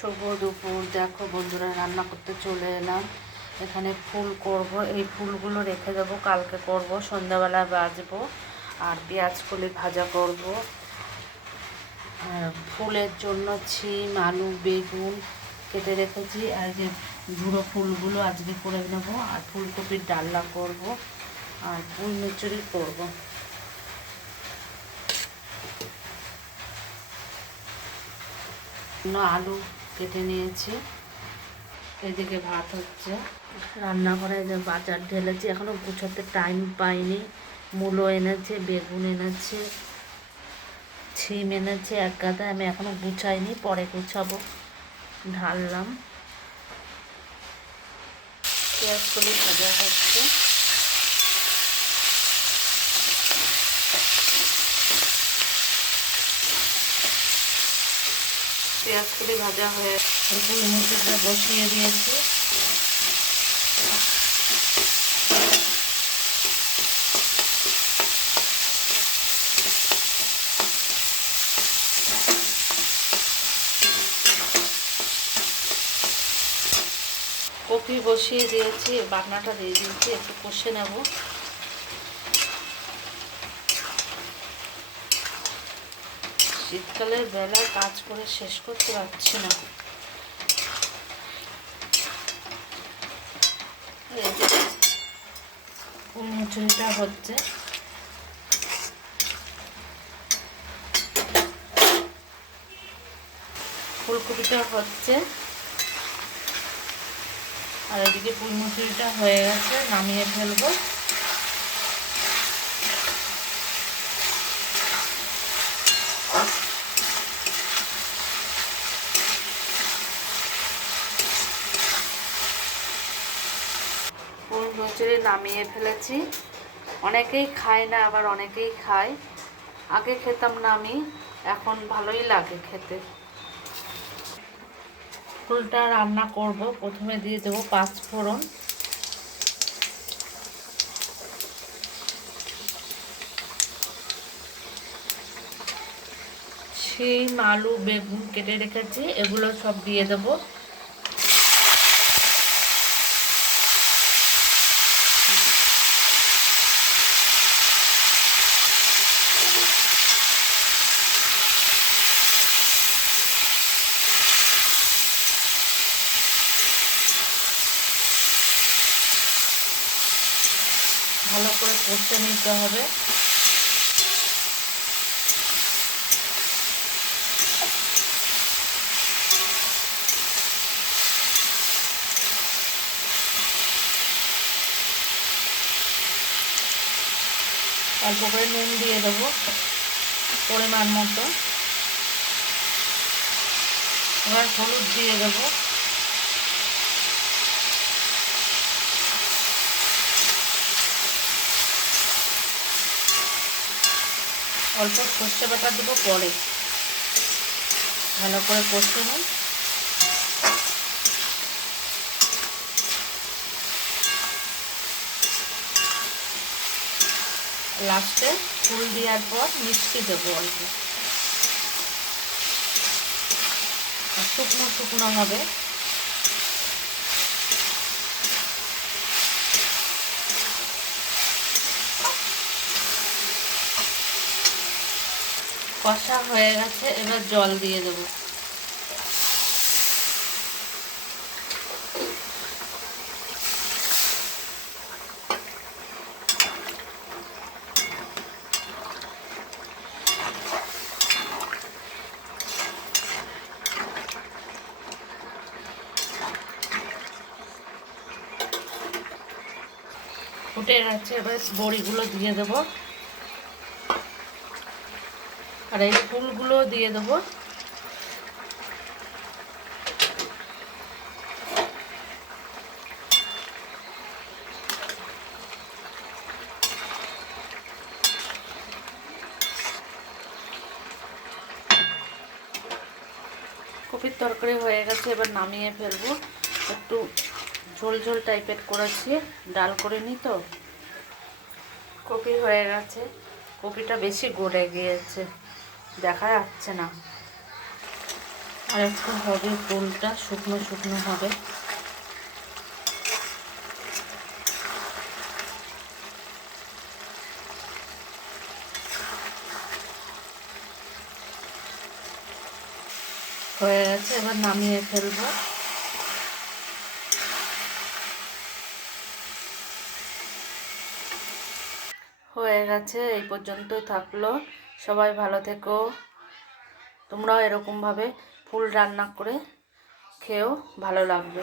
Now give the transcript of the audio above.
শুভ দুপুর। দেখো বন্ধুরা, রান্না করতে চলে এলাম। এখানে ফুল করব। এই ফুলগুলো রেখে দেবো, কালকে করব। সন্ধ্যাবেলা বাজবো আর পেঁয়াজ কলি ভাজা করব। আর ফুলের জন্য ছিম, আলু, বেগুন কেটে রেখেছি। আর যে ঝুড়ো ফুলগুলো আজকে করে নেব। আর ফুলকপির ডালনা করব আর ফুল মিচুরি করব আলু কেটে নিয়েছি। এদিকে ভাত হচ্ছে। রান্নাঘরে যে বাজার ঢেলেছি এখনও গুছোতে টাইম পাইনি। মূলো এনেছে, বেগুন এনেছে, ছিম এনেছে, এক গাদা আমি এখনও গুছাইনি, পরে গুছাবো। ঢাললাম। পেঁয়াজ কলি ভাজা হচ্ছে। পেঁয়াজ কলি ভাজা হয়ে ফুল মুচিটা বসিয়ে দিয়েছি। কপি বসিয়ে দিয়েছি, বাটনাটা দিয়ে দিয়েছি, একটু কষে নেব। শীতকালের বেলায় কাজ করে শেষ করতে পারছি না। মুচুরিটা হচ্ছে। ফুলকপিটা হচ্ছে। আর এদিকে ফুল মুচুরিটা হয়ে গেছে, নামিয়ে ফেলব। ফুল নামিয়ে ফেলেছি। অনেকেই খায় না, আবার অনেকেই খায়। আগে খেতাম না আমি, এখন ভালোই লাগে খেতে। ফুলটা রান্না করব, প্রথমে দিয়ে দেবো পাঁচ ফোড়ন। শিম, আলু, বেগুন কেটে রেখেছি, এগুলো সব দিয়ে দেবো। ভালো করে কষে নিতে হবে। অল্প করে নুন দিয়ে দেবো পরিমাণ মতো। এবার হলুদ দিয়ে দেবো। অল্প সর্ষে বাটা দেবো পরে। ভালো করে কষে নিই। লাস্টে ফুল দেওয়ার পর মিষ্টি দেবো অল্প। শুকনো শুকনো হবে। কষা হয়ে গেছে এবার জল দিয়ে দেবো। ফুটে গেছে এবার বড়িগুলো দিয়ে দেবো। আর এই ফুলগুলো দিয়ে দেবো। কপির তরকারি হয়ে গেছে, এবার নামিয়ে ফেলব। একটু ঝোল ঝোল টাইপের করেছি, ডাল করে নি তো। কপি হয়ে গেছে, কপিটা বেশি গড়ে গিয়েছে। দেখা যাচ্ছে না। আর একটু হবে ফুলটা, শুকনো শুকনো হবে। হয়ে গেছে, এবার নামিয়ে ফেলব। হয়ে গেছে, এই পর্যন্ত থাকল। সবাই ভালো থেকো। তোমরাও এরকমভাবে ফুল রান্না করে খেয়েও ভালো লাগবে।